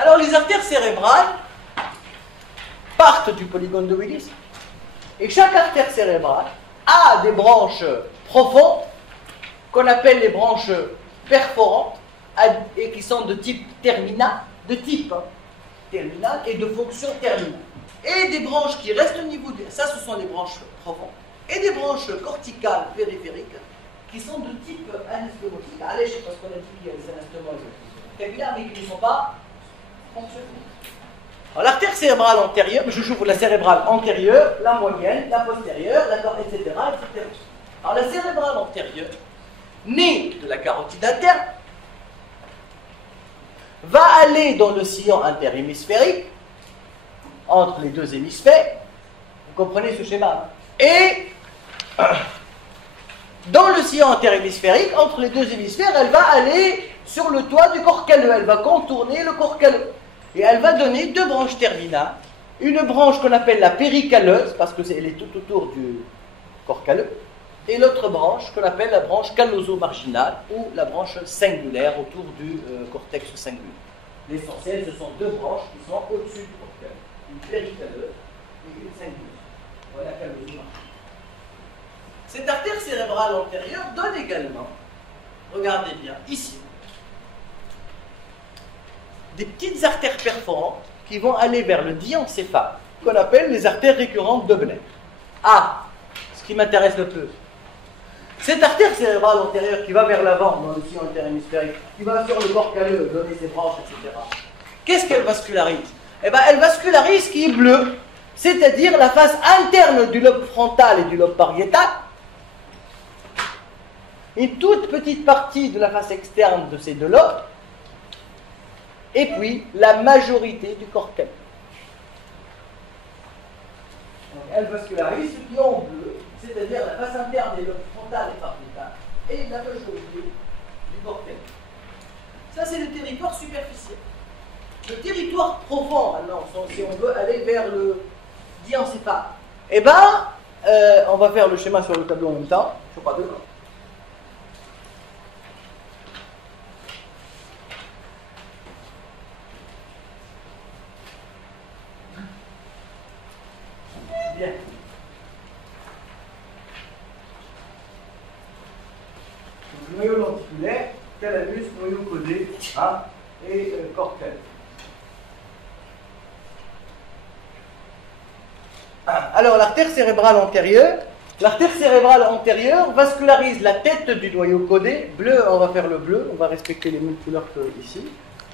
Alors les artères cérébrales partent du polygone de Willis et chaque artère cérébrale a des branches profondes qu'on appelle les branches perforantes et qui sont de type terminal, terminal et de fonction terminale. Et des branches qui restent au niveau de... Ça, ce sont les branches profondes. Et des branches corticales périphériques qui sont de type anastomotique. Allez, je sais pas ce qu'on a dit, il y a des anastomomes capillaires, mais qui ne sont pas fonctionnels. Alors, l'artère cérébrale antérieure, je joue pour la cérébrale antérieure, la moyenne, la postérieure, etc., etc. Alors, la cérébrale antérieure, née de la carotide interne, va aller dans le sillon interhémisphérique, entre les deux hémisphères. Vous comprenez ce schéma? Et dans le sillon interhémisphérique, entre les deux hémisphères, elle va aller sur le toit du corps calleux. Elle va contourner le corps calleux. Et elle va donner deux branches terminales. Une branche qu'on appelle la péricalleuse, parce qu'elle est tout autour du corps calleux. Et l'autre branche qu'on appelle la branche calloso-marginale, ou la branche singulaire autour du cortex singulaire. L'essentiel, ce sont deux branches qui sont au-dessus du corps calleux. Une péricalleuse et une singulaire. Voilà calloso-marginale. Cette artère cérébrale antérieure donne également, regardez bien, ici, des petites artères perforantes qui vont aller vers le diencéphale, qu'on appelle les artères récurrentes de Blenner. Ah, ce qui m'intéresse le plus. Cette artère cérébrale antérieure qui va vers l'avant dans le sillon interhémisphérique, qui va sur le corps calleux, donner ses branches, etc. Qu'est-ce qu'elle vascularise? Eh bien, elle vascularise ce qui est bleu, c'est-à-dire la face interne du lobe frontal et du lobe pariétal, une toute petite partie de la face externe de ces deux lobes, et puis la majorité du corps calleux. Donc, elle vascularise ce qui est en bleu, c'est-à-dire la face interne des lobes frontal et pariétal, et la majorité du corps calleux. Ça, c'est le territoire superficiel. Le territoire profond, maintenant, si on veut aller vers le diencéphale, eh bien, on va faire le schéma sur le tableau en même temps. Il ne faut pas deux. Bien. Donc, noyau lenticulaire, thalamus, noyau caudé, hein, et corps calleux. Alors, l'artère cérébrale antérieure vascularise la tête du noyau caudé. Bleu, on va faire le bleu, on va respecter les mêmes couleurs que ici.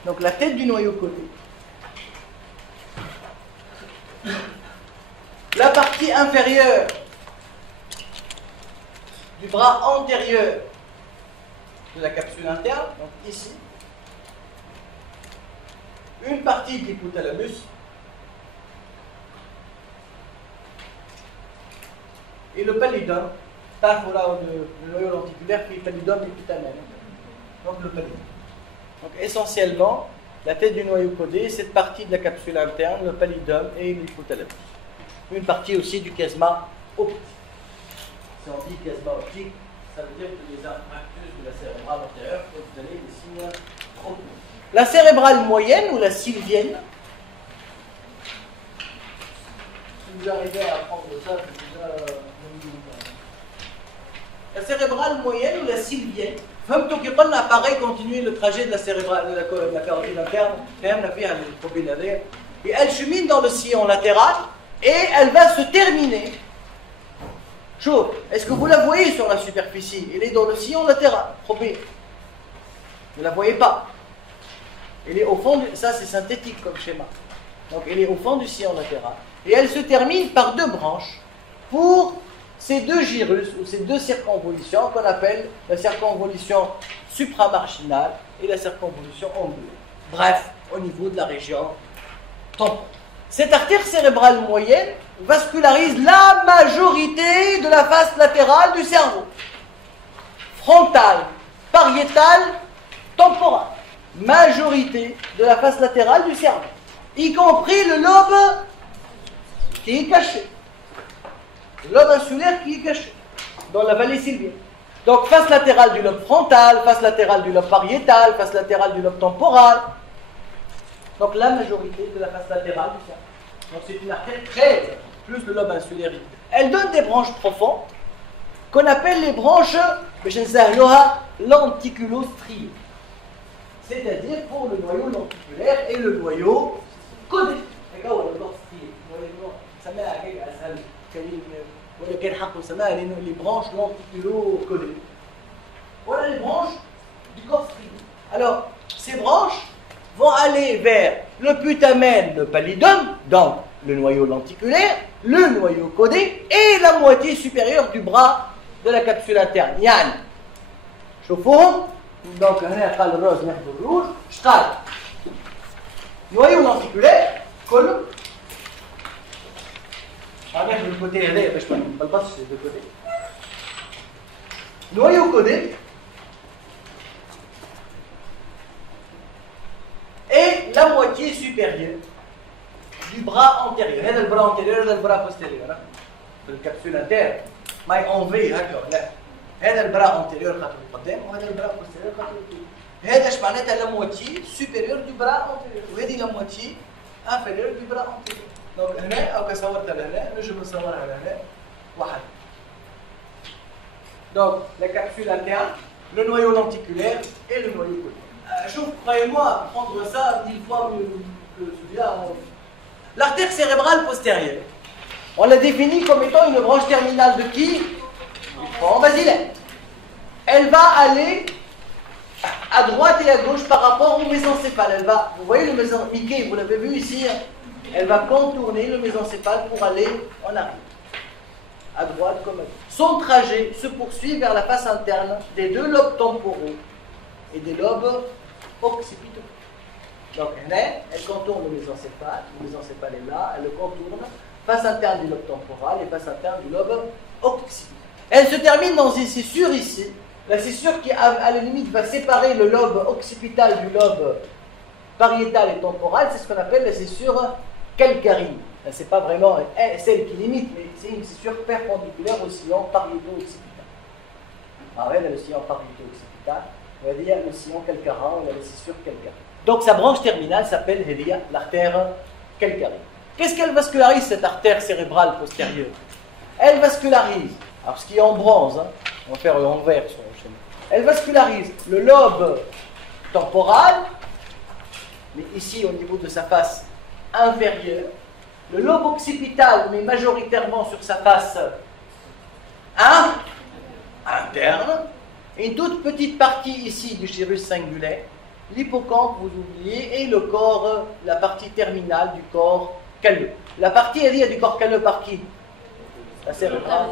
Donc, la tête du noyau caudé. La partie inférieure du bras antérieur de la capsule interne, donc ici. Une partie de l'hypothalamus. Et le pallidum, voilà le noyau lenticulaire qui est pallidum et putamen. Donc le pallidum. Donc essentiellement, la tête du noyau caudé, cette partie de la capsule interne, le pallidum et l'hypothalamus. Une partie aussi du chiasma optique. Si on dit chiasma optique, ça veut dire que les infarctus de la cérébrale antérieure peuvent donner des signes trop. La cérébrale moyenne ou la sylvienne, si vous arrivez à apprendre ça, la cérébrale moyenne ou la sylvienne, apparaît continuer le trajet de la cérébrale, de la carotide interne, et elle chemine dans le sillon latéral et elle va se terminer. Chaud. Est-ce que vous la voyez sur la superficie? Elle est dans le sillon latéral. Vous ne la voyez pas. Elle est au fond, ça c'est synthétique comme schéma. Donc elle est au fond du sillon latéral. Et elle se termine par deux branches pour ces deux gyrus ou ces deux circonvolutions qu'on appelle la circonvolution supramarginale et la circonvolution angulaire. Bref, au niveau de la région temporale. Cette artère cérébrale moyenne vascularise la majorité de la face latérale du cerveau. Frontale, pariétale, temporale. Majorité de la face latérale du cerveau. Y compris le lobe qui est caché. Le lobe insulaire qui est caché dans la vallée sylvienne. Donc face latérale du lobe frontal, face latérale du lobe pariétal, face latérale du lobe temporal. Donc la majorité de la face latérale du cerveau. Donc c'est une artère très, plus le lobe insulaire. Elle donne des branches profondes qu'on appelle les branches lenticulostriées. C'est-à-dire pour le noyau lenticulaire et le noyau codé. Les branches lenticulo-codées. Voilà les branches du corps strié. Alors, ces branches vont aller vers le putamen, le pallidum, donc le noyau lenticulaire, le noyau codé et la moitié supérieure du bras de la capsule interne. Yann. شوفوهم. Donc, هنا قال الروز ناخذ الروج. قال noyau lenticulaire كله. هناخذ الكوتي هذايا باش ما نبلبطش الكوتي. Noyau codé et la moitié supérieure du bras antérieur. هذا البرا antérieur هذا البرا postérieur. في الكبسولة interne ما ينفي هكا لا. هذا البرا antérieur خاطر القدام وهذا البرا postérieur خاطر القدام. هذا اش معناتها la moitié supérieure du bras antérieur وهذه la moitié inférieure du bras antérieur. دونك هنا او كصورتها لهنا نجم نصورها لهنا واحد. Donc la capsule interne, le noyau lenticulaire et le noyau codé. Croyez-moi, prendre ça 10 fois mieux que celui-là. L'artère cérébrale postérieure, on la définit comme étant une branche terminale de qui? Du tronc basilaire. Elle va aller à droite et à gauche par rapport au mésencéphale. Elle va, vous voyez le mésencéphale, Mickey, vous l'avez vu ici, elle va contourner le mésencéphale pour aller en arrière. À droite comme à gauche. Son trajet se poursuit vers la face interne des deux lobes temporaux et des lobes occipitaux. Donc, elle contourne le mésencéphale est là, elle le contourne, face interne du lobe temporal et face interne du lobe occipital. Elle se termine dans une scissure ici, la scissure qui, à la limite, va séparer le lobe occipital du lobe pariétal et temporal, c'est ce qu'on appelle la scissure calcarine. C'est pas vraiment celle qui limite, mais c'est une scissure perpendiculaire au sillon pariéto-occipital. Alors, elle a le sillon pariéto-occipital, on va dire le sillon calcarin, on a la scissure calcarine. Donc sa branche terminale s'appelle l'artère calcarine. Qu'est-ce qu'elle vascularise, cette artère cérébrale postérieure? Elle vascularise, alors ce qui est en bronze, hein, on va faire l'envers sur le schéma. Elle vascularise le lobe temporal, mais ici au niveau de sa face inférieure, le lobe occipital, mais majoritairement sur sa face interne, une toute petite partie ici du gyrus singulaire, l'hippocampe, vous oubliez, et le corps, la partie terminale du corps calleux. La partie du corps calleux par qui? La cérébrale.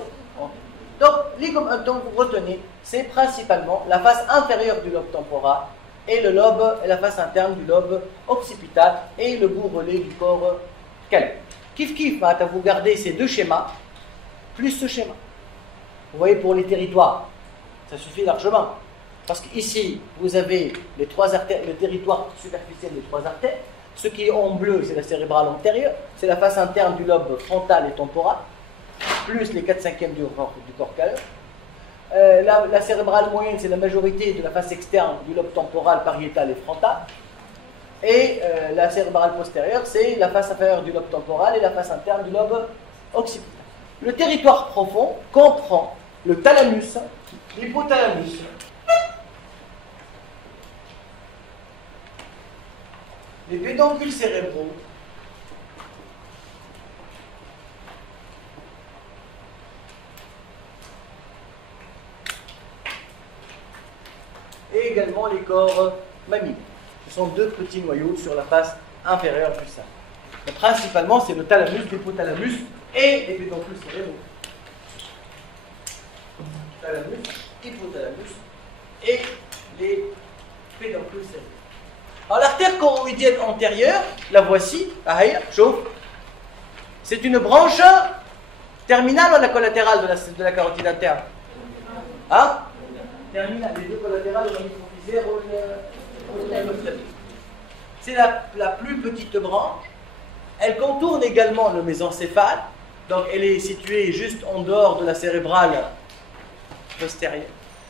Donc, vous retenez, c'est principalement la face inférieure du lobe temporal et la face interne du lobe occipital et le bourrelet du corps calleux. Kif, vous gardez ces deux schémas, plus ce schéma. Vous voyez, pour les territoires, ça suffit largement. Parce qu'ici, vous avez les trois artères, le territoire superficiel des trois artères. Ce qui est en bleu, c'est la cérébrale antérieure, c'est la face interne du lobe frontal et temporal, plus les 4/5 du corps calleux. La cérébrale moyenne, c'est la majorité de la face externe du lobe temporal, pariétal et frontal. Et la cérébrale postérieure, c'est la face inférieure du lobe temporal et la face interne du lobe occipital. Le territoire profond comprend le thalamus, l'hypothalamus, les pédoncules cérébraux, et également les corps mammiques. Ce sont deux petits noyaux sur la face inférieure du sein. Mais principalement, c'est le thalamus, l'hypothalamus et les pédoncules cérébraux. Thalamus, hypothalamus et les pédoncules cérébraux. Alors l'artère choroïdienne antérieure, la voici, c'est une branche terminale ou la collatérale de la carotide interne? Hein? Terminale, les deux collatérales, on a mis c'est la plus petite branche. Elle contourne également le mésencéphale, donc elle est située juste en dehors de la cérébrale postérieure.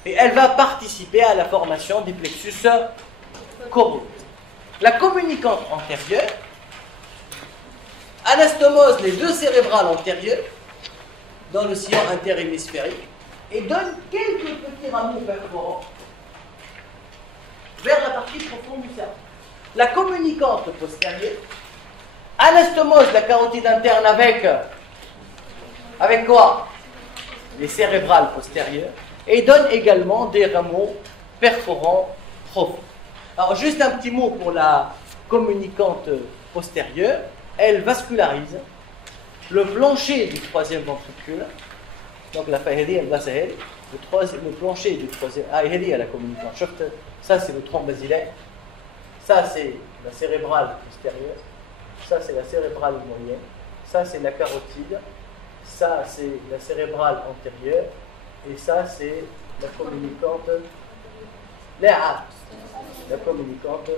Et elle va participer à la formation des plexus choroïdes. la communicante antérieure anastomose les deux cérébrales antérieures dans le sillon interhémisphérique et donne quelques petits rameaux perforants vers la partie profonde du cerveau. La communicante postérieure anastomose la carotide interne avec quoi? Les cérébrales postérieures, et donne également des rameaux perforants profonds. Alors juste un petit mot pour la communicante postérieure, elle vascularise le plancher du troisième ventricule. Donc la fahedi, elle va s'ahel, le plancher du troisième, il y a la communicante. Ça c'est le tronc basilaire, ça c'est la cérébrale postérieure, ça c'est la cérébrale moyenne, ça c'est la carotide, ça c'est la cérébrale antérieure, et ça c'est la communicante, la communicante.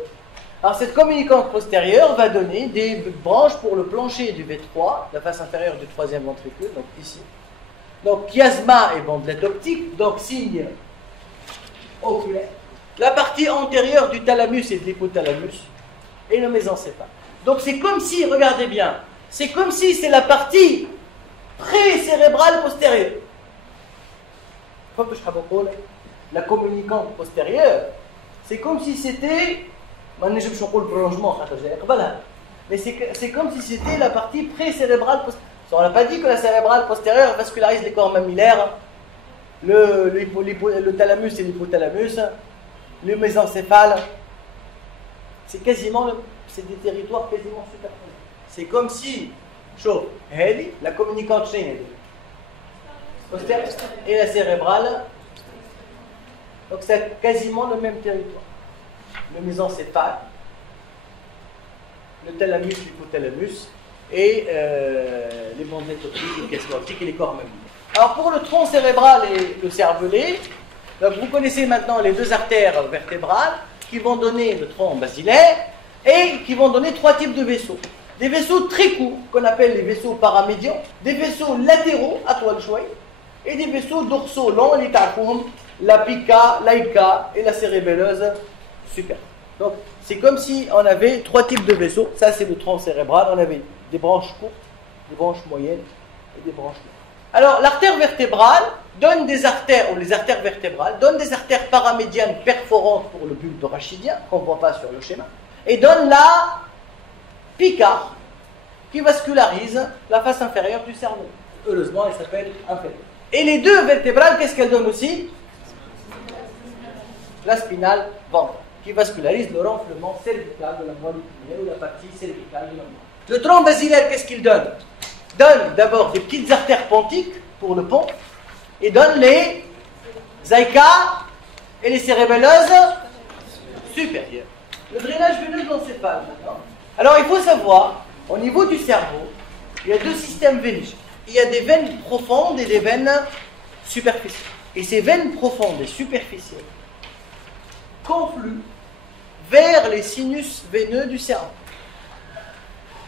Alors cette communicante postérieure va donner des branches pour le plancher du V3, la face inférieure du troisième ventricule, donc ici. Donc chiasma et bandelette optique, donc signe oculaire. La partie antérieure du thalamus et de l'hypothalamus et le mésencéphale. Donc c'est comme si, regardez bien, c'est comme si c'est la partie pré-cérébrale postérieure. La communicante postérieure, c'est comme si c'était, le prolongement, mais c'est comme si c'était la partie pré-cérébrale postérieure. On n'a pas dit que la cérébrale postérieure vascularise les corps mammillaires, le thalamus et l'hypothalamus, le mésencéphale. C'est quasiment, c'est des territoires quasiment superposés. C'est comme si, la communicante postérieure et la cérébrale, donc c'est quasiment le même territoire. Le mésencéphale, le thalamus, l'hypothalamus, et les bandelettes optiques, les caisses optiques et les corps mammillaires. Alors pour le tronc cérébral et le cervelet, donc vous connaissez maintenant les deux artères vertébrales qui vont donner le tronc basilaire et qui vont donner trois types de vaisseaux. Des vaisseaux très courts, qu'on appelle les vaisseaux paramédians, des vaisseaux latéraux, à toi le choix, et des vaisseaux dorsaux longs, les tacoum, la pica, l'aïka et la cérébelleuse super. Donc c'est comme si on avait trois types de vaisseaux. Ça c'est le tronc cérébral, on avait des branches courtes, des branches moyennes et des branches longues. Alors l'artère vertébrale donne des artères, ou les artères vertébrales donnent des artères paramédianes perforantes pour le bulbe rachidien, qu'on ne voit pas sur le schéma, et donne la pica qui vascularise la face inférieure du cerveau. Heureusement, elle s'appelle inférieure. Et les deux vertébrales, qu'est-ce qu'elles donnent aussi? La spinale ventrale, qui vascularise le renflement cervical de la moelle épinière ou la partie cervicale de la moelle. Le tronc basilaire, qu'est-ce qu'il donne? Donne d'abord des petites artères pontiques pour le pont et donne les zaïkas et les cérébelleuses supérieures. Le drainage veineux de l'encéphale maintenant. Alors il faut savoir, au niveau du cerveau, il y a deux systèmes veineux. Il y a des veines profondes et des veines superficielles. Et ces veines profondes et superficielles confluent vers les sinus veineux du cerveau.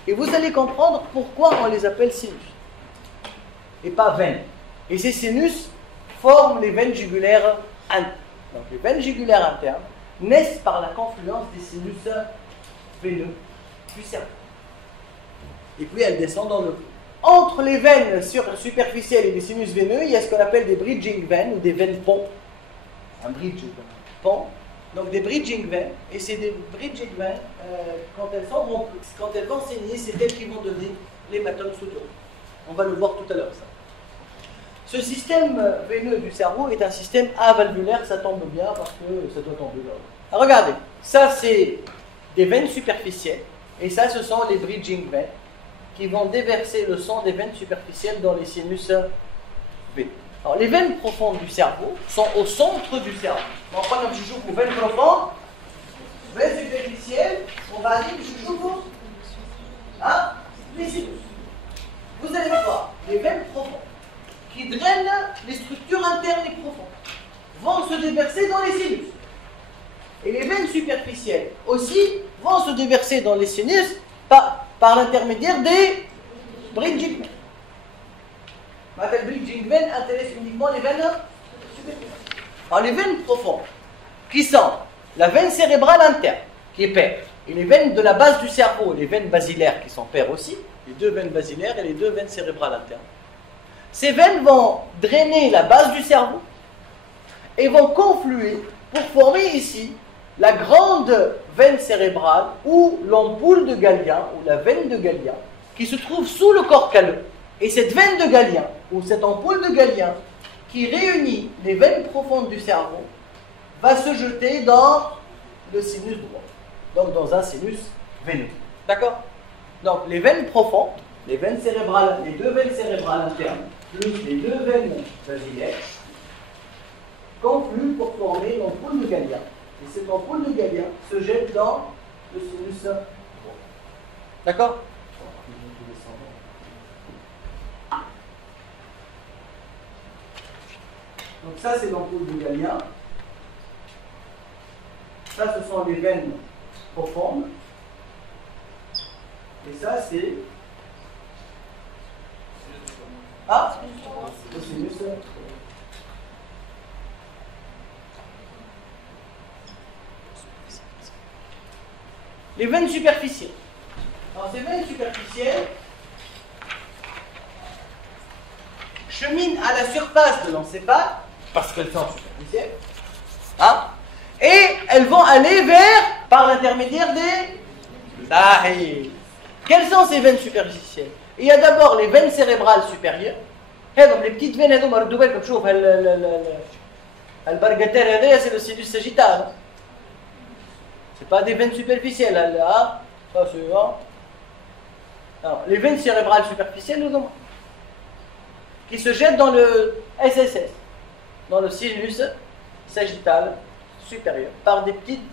Et vous allez comprendre pourquoi on les appelle sinus et pas veines. Et ces sinus forment les veines jugulaires internes. Donc les veines jugulaires internes naissent par la confluence des sinus veineux du cerveau. Et puis elles descendent dans le cou. Entre les veines superficielles et les sinus veineux, il y a ce qu'on appelle des bridging veins ou des veines ponts. Un bridge pont. Donc des bridging veins, et c'est des bridging veins, quand elles vont saigner, c'est elles qui vont donner l'hématome souterrain. On va le voir tout à l'heure, ça. Ce système veineux du cerveau est un système avalvulaire, ça tombe bien parce que ça doit tomber là. Alors, regardez, ça c'est des veines superficielles, et ça ce sont les bridging veins qui vont déverser le sang des veines superficielles dans les sinus veineux. Alors, les veines profondes du cerveau sont au centre du cerveau. On prend un joujou pour veines profondes, veines superficielles, on va dire joujou les sinus. Vous allez voir, les veines profondes qui drainent les structures internes et profondes vont se déverser dans les sinus. Et les veines superficielles aussi vont se déverser dans les sinus par l'intermédiaire des bridging veins. Le bridging vein intéresse uniquement les veines superficielles. Alors les veines profondes, qui sont la veine cérébrale interne, qui est père, et les veines de la base du cerveau, les veines basilaires qui sont paires aussi, les deux veines basilaires et les deux veines cérébrales internes. Ces veines vont drainer la base du cerveau et vont confluer pour former ici la grande veine cérébrale ou l'ampoule de Galien ou la veine de Galien qui se trouve sous le corps calleux. Et cette veine de Galien ou cette ampoule de Galien qui réunit les veines profondes du cerveau va se jeter dans le sinus droit, donc dans un sinus veineux. D'accord? Donc les veines profondes, les veines cérébrales, les deux veines cérébrales internes, plus les deux veines basilaires, confluent pour former l'ampoule de Galien. Et cette ampoule de Galien se jette dans le sinus droit. D'accord? Donc ça c'est l'ampoule de Galien. Ça ce sont les veines profondes. Et ça c'est le sinus. Les veines superficielles. Alors ces veines superficielles cheminent à la surface de l'encéphale, parce qu'elles sont superficielles, et elles vont aller par l'intermédiaire des sahih. Quelles sont ces veines superficielles? Il y a d'abord les veines cérébrales supérieures, les petites veines, comme je trouve, c'est le sinus sagittal. Ce n'est pas des veines superficielles, là. Ça, c'est alors, les veines cérébrales superficielles, nous avons, qui se jettent dans le SSS, dans le sinus sagittal supérieur, par des petites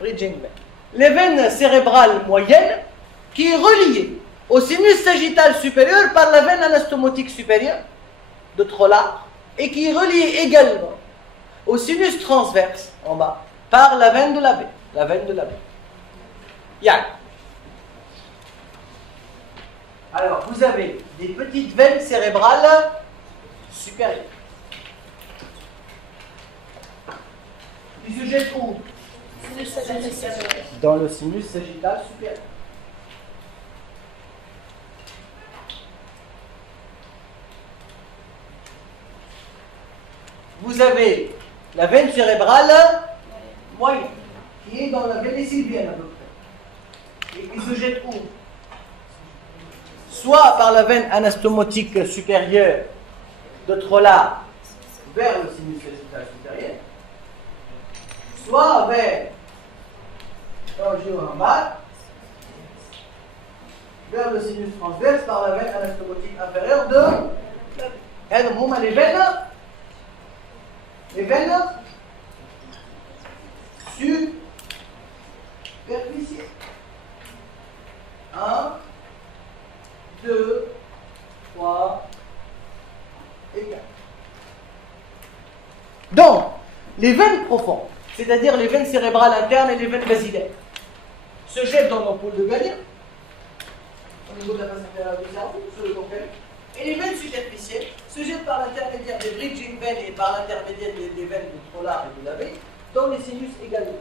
bridging veins. Les veines cérébrales moyennes, qui est reliée au sinus sagittal supérieur par la veine anastomotique supérieure de Trollard, et qui est reliée également au sinus transverse en bas par la veine de la baie. La veine de la baie. Yann. Alors, vous avez des petites veines cérébrales supérieures qui se jettent où? Dans le sinus sagittal supérieur. Vous avez la veine cérébrale moyenne, qui est dans la veine sylvienne à peu près, et qui se jette où? Soit par la veine anastomotique supérieure de Trollard vers le sinus sagittal supérieur, soit vers vers le sinus transverse par la veine anastomotique inférieure de les veines superficielles. 1, 2, 3 et 4. Donc, les veines profondes, c'est-à-dire les veines cérébrales internes et les veines basilaires, se jettent dans l'ampoule de Galien, au niveau de la face inférieure du cerveau, sur le corps calleux. Et les veines superficielles se jettent par l'intermédiaire des bridging veins et par l'intermédiaire des veines de Trollard et de la baie dans les sinus également.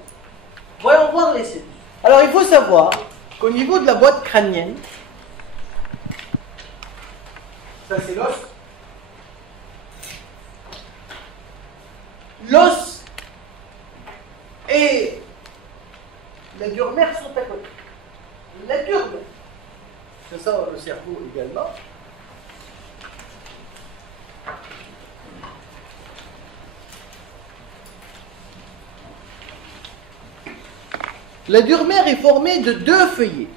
Voyons voir les sinus. Alors il faut savoir qu'au niveau de la boîte crânienne, ça c'est l'os. L'os et la dure mère sont à côté. La dure mère, c'est ça le cerveau également. La dure mère est formée de 2 feuillets.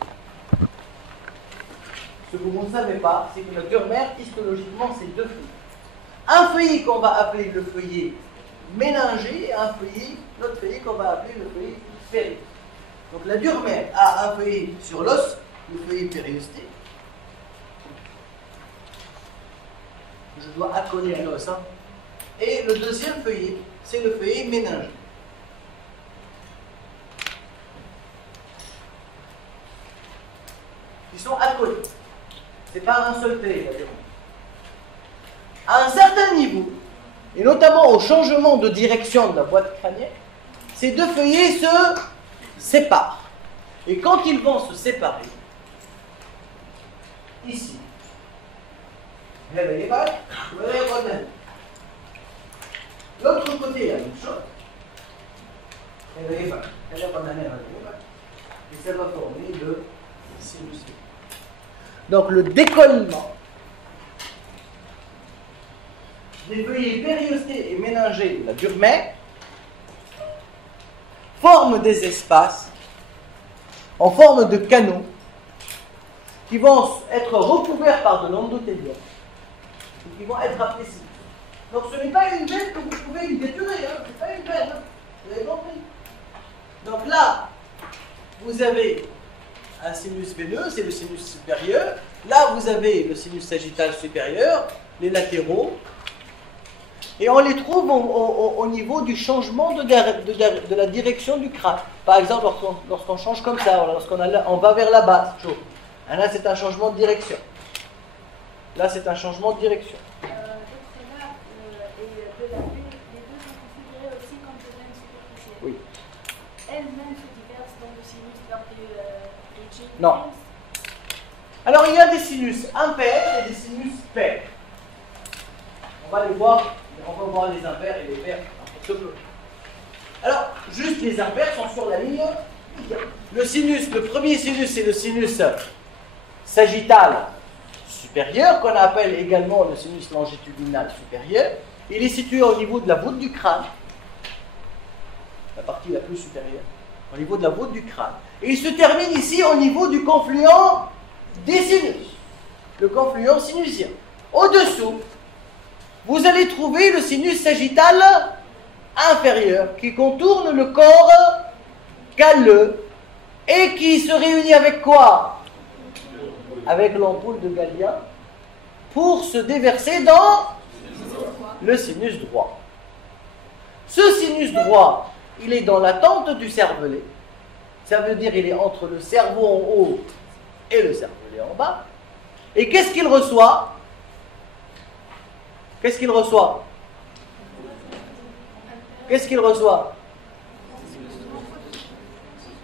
Ce que vous ne savez pas, c'est que la dure mère, histologiquement, c'est 2 feuillets. Un feuillet qu'on va appeler le feuillet méningé et un feuillet, l'autre feuillet qu'on va appeler le feuillet sphérique. Donc la dure mère a un feuillet sur l'os, le feuillet périosté. Je dois accoler à l'os. Et le deuxième feuillet, c'est le feuillet méningé. Ils sont accolés. C'est pas un seul feuillet, la dure mère. À un certain niveau, et notamment au changement de direction de la boîte crânienne, ces 2 feuillets se séparent. Et quand ils vont se séparer, ici, l'autre côté, il y a une chose. Et ça va former le sinus. Donc le décollement des feuillets périostées et méningées de la Durmée forme des espaces en forme de canaux qui vont être recouverts par de l'endothélium et qui vont être appelés sinus. Donc ce n'est pas une veine que vous pouvez y déturer, ce n'est pas une veine, vous avez compris. Donc là, vous avez un sinus veineux, c'est le sinus supérieur. Là, vous avez le sinus sagittal supérieur, les latéraux. Et on les trouve au niveau du changement de la direction du crâne. Par exemple, lorsqu'on change comme ça, on va vers la base. Là, c'est un changement de direction. Là, c'est un changement de direction. Et de la vue, les deux sont considérés aussi comme des veines superficielles. Oui. Elles-mêmes se diversent dans le sinus lors des G. Non. Alors, il y a des sinus impairs et des sinus pairs. On va les voir. On va voir les impairs et les pairs un peu. Alors, juste les impairs sont sur la ligne. Le sinus, le premier sinus, c'est le sinus sagittal supérieur, qu'on appelle également le sinus longitudinal supérieur. Il est situé au niveau de la voûte du crâne, la partie la plus supérieure, au niveau de la voûte du crâne. Et il se termine ici au niveau du confluent des sinus, le confluent sinusien. Au-dessous, vous allez trouver le sinus sagittal inférieur qui contourne le corps calleux et qui se réunit avec quoi? Avec l'ampoule de Galien pour se déverser dans le sinus droit. Ce sinus droit, il est dans l'attente du cervelet. Ça veut dire qu'il est entre le cerveau en haut et le cervelet en bas. Et qu'est-ce qu'il reçoit? Qu'est-ce qu'il reçoit? Qu'est-ce qu'il reçoit?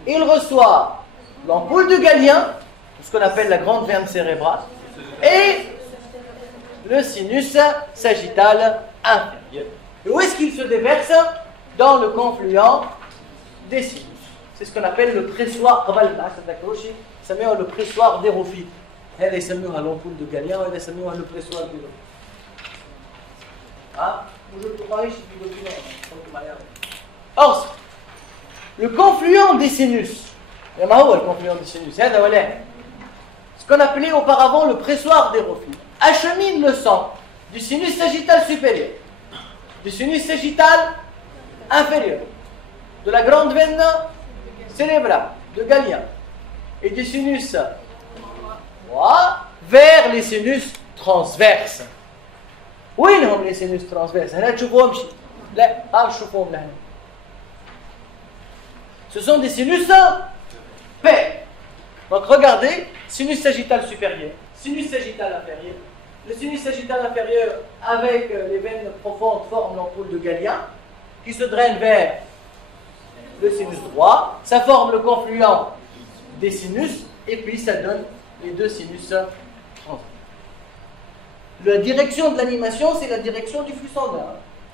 Il reçoit l'ampoule de Galien, ce qu'on appelle la grande veine cérébrale, et le sinus sagittal inférieur. Et où est-ce qu'il se déverse? Dans le confluent des sinus. C'est ce qu'on appelle le pressoir. Ça met le pressoir d'érophite. Elle est l'ampoule de Galien, elle est le pressoir d'érophite. Or, le confluent des sinus, ce qu'on appelait auparavant le pressoir d'érophite, achemine le sang du sinus sagittal supérieur, du sinus sagittal inférieur, de la grande veine cérébrale de Galien et du sinus droit vers les sinus transverses. وين هم les sinus transverses؟ هنا تشوفوهمش؟ لا، شوفوهم لهنا. Ce sont des sinus pairs. Donc regardez, sinus sagittal supérieur, sinus sagittal inférieur. Le sinus sagittal inférieur avec les veines profondes forme l'ampoule de Galien qui se draine vers le sinus droit. Ça forme le confluent des sinus et puis ça donne les deux sinus transverses. La direction de l'animation, c'est la direction du flux sanguin.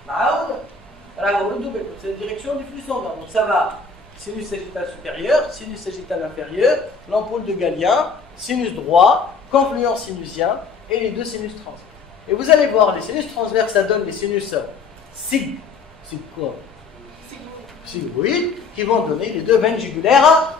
C'est la direction du flux sanguin. Donc ça va sinus sagittal supérieur, sinus sagittal inférieur, l'ampoule de Galien, sinus droit, confluent sinusien et les deux sinus transverses. Et vous allez voir, les sinus transverses, ça donne les sinus sigmoïdes qui vont donner les deux veines jugulaires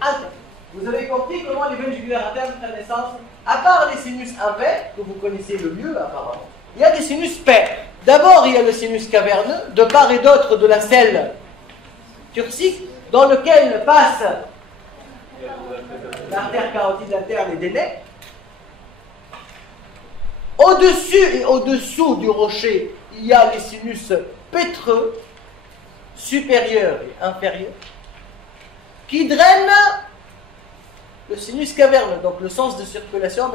internes. Vous avez compris comment les veines jugulaires internes prennent naissance? À part les sinus impairs, que vous connaissez le mieux apparemment, il y a des sinus pairs. D'abord, il y a le sinus caverneux, de part et d'autre de la selle turcique, dans lequel passe l'artère carotide interne et des nez. Au-dessus et au-dessous du rocher, il y a les sinus pétreux, supérieurs et inférieurs, qui drainent le sinus caverneux, donc le sens de circulation,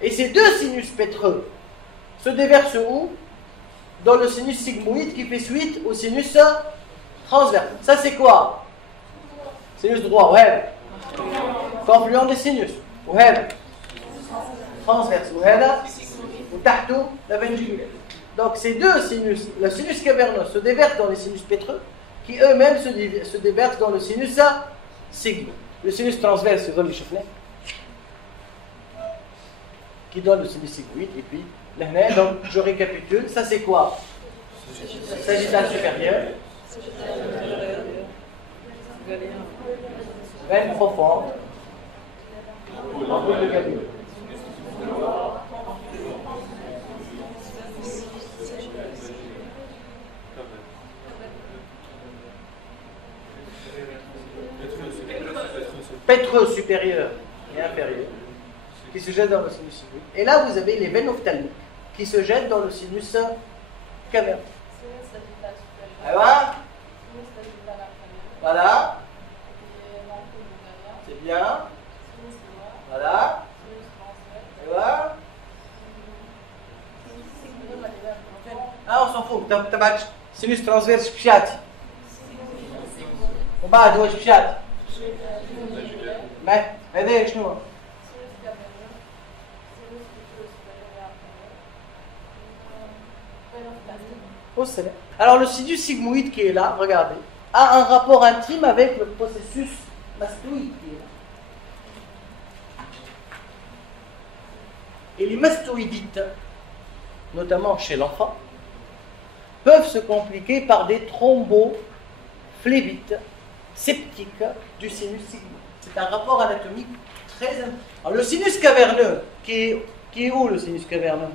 et ces deux sinus pétreux se déversent où? Dans le sinus sigmoïde qui fait suite au sinus transverse. Ça c'est quoi? sinus droit, ouais. Confluent des sinus. وهذا transverse. وهذا وتحته la veine jugulaire. Donc ces deux sinus, le sinus caverneux se déverse dans les sinus pétreux, qui eux-mêmes se déversent dans le sinus sigmoïde. Le sinus transverse, c'est le qui donne le sinus sigmoïde. Et puis, là, donc je récapitule, ça c'est quoi? Sagittal supérieur. Veine profonde. Ampoule de Galilée. Pétreux supérieur et inférieur qui se jettent dans le sinus sigmoïde. Et là, vous avez les veines ophtalmiques qui se jettent dans le sinus caverneux. Voilà. Voilà. C'est bien. Voilà. Et voilà. Ah, on s'en fout. T'as sinus transverse pshat. وبعد هو pshat. ما هذا شنو؟ Alors le sinus sigmoïde qui est là, regardez, a un rapport intime avec le processus mastoïde qui est là. Et les mastoïdites, notamment chez l'enfant, peuvent se compliquer par des thrombophlébite septique du sinus sigmoïde. C'est un rapport anatomique très important. Alors, le sinus caverneux, qui est où le sinus caverneux?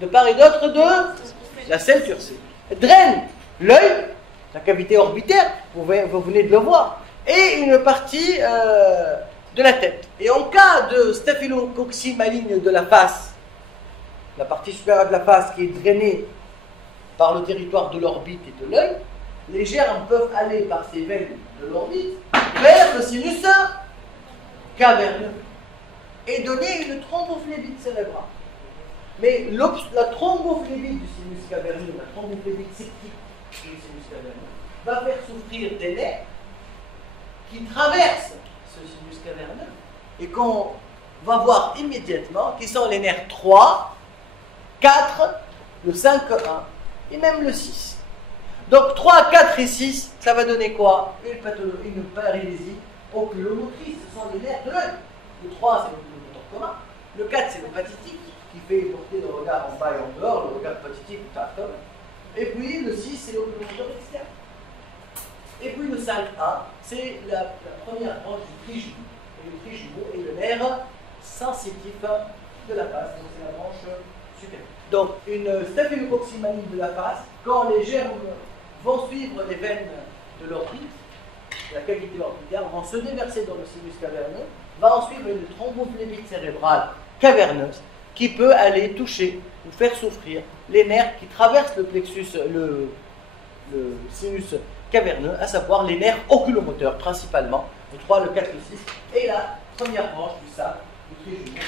De part et d'autre de la selle tursée. Draine l'œil, la cavité orbitaire, vous venez de le voir, et une partie de la tête. Et en cas de staphylococcie maligne de la face, la partie supérieure de la face qui est drainée par le territoire de l'orbite et de l'œil, les germes peuvent aller par ces veines de l'orbite vers le sinus caverneux et donner une thrombophlébite cérébrale. Mais la thrombophlébite du sinus caverneux, la thrombophlébite septique du sinus caverneux, va faire souffrir des nerfs qui traversent ce sinus caverneux et qu'on va voir immédiatement, qui sont les nerfs 3, 4, le 5, 1 et même le 6. Donc 3, 4 et 6, ça va donner quoi? Une paralysie oculomotrice, ce sont les nerfs de l'œil. Le 3, c'est l'oculomoteur commun. Le 4, c'est l'opathitique, qui fait porter le regard en bas et en dehors, le regard pathitique, et puis le 6, c'est l'oculomoteur externe. Et puis le 5A, c'est la première branche du trijumeau. Et le trijumeau est le nerf sensitif de la face, donc c'est la branche supérieure. Donc une staphylococcie maligne de la face, quand les germes vont suivre les veines de l'orbite, la cavité orbitaire, vont se déverser dans le sinus caverneux, va en suivre une thrombophlébite cérébrale caverneuse qui peut aller toucher ou faire souffrir les nerfs qui traversent le plexus, le sinus caverneux, à savoir les nerfs oculomoteurs principalement, le 3, le 4, le 6, et la première branche du sac, du trijumeau.